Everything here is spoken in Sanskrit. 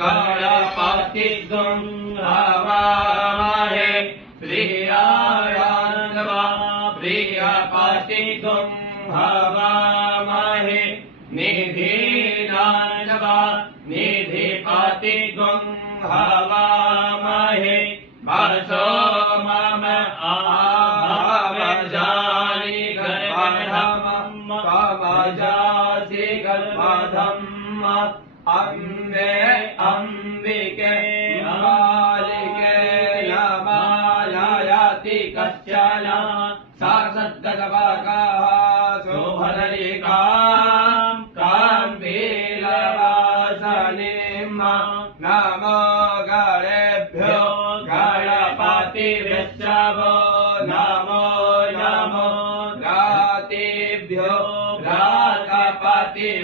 गणपतिं हवामहे प्रियपतिं हवामहे निधिपतिं हवामहे वसो मम आवजानि गर्भधम् कवचासि गर्भधम् अम्बे अम्बिके मालिके नमालयति कश्चन सा सद्गतवाकाः शोभनलिकाम् काम्बीलवासनिम् नमो गणेभ्यो गणपतिभ्यश्चवो नमो नमो रातिभ्यो रातपतिभ्यश्चवो